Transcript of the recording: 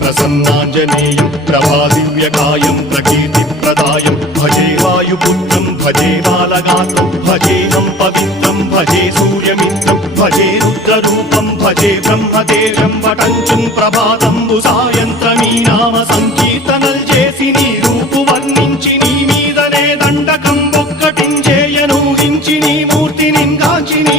ప్రసన్నాంజనేయం ప్రభాదివ్యకాయం ప్రకీర్తిప్రదాయం భజే వాయుపుత్రం భజే బాలగాత్రం భజేహం పవిత్రం భజే సూర్యమిత్రం భజే రుద్రరూపం భజే బ్రహ్మదేవం వటంచుం ప్రభాతంబు సాయంత్రమీ నామ సంకీర్తనల్ చేసి నీ రూపు వర్ణించి నీ మీదనే దండకం ఒక్కటించేయనూహించి నీ మూర్తిని గాంచి నీ